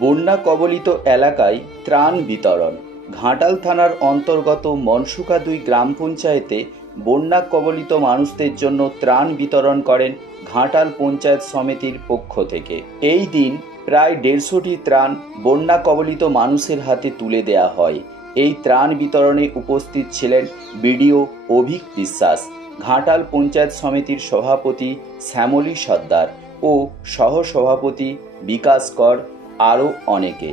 বন্যা কবলিত এলাকায় ত্রাণ বিতরণ। ঘাটাল থানার অন্তর্গত মনসুকা ২ গ্রাম পঞ্চায়েতে বন্যা কবলিত মানুষদের জন্য ত্রাণ বিতরণ করেন ঘাটাল পঞ্চায়েত সমিতির পক্ষ থেকে। এই দিন প্রায় ১৫০টি ত্রাণ বন্যা কবলিত মানুষের হাতে তুলে দেয়া হয়। এই ত্রাণ বিতরণে উপস্থিত ছিলেন বিডিও অভিক বিশ্বাস, ঘাটাল পঞ্চায়েত সমিতির সভাপতি শ্যামলী সর্দার ও সহসভাপতি বিকাশ কর, আরও অনেকে।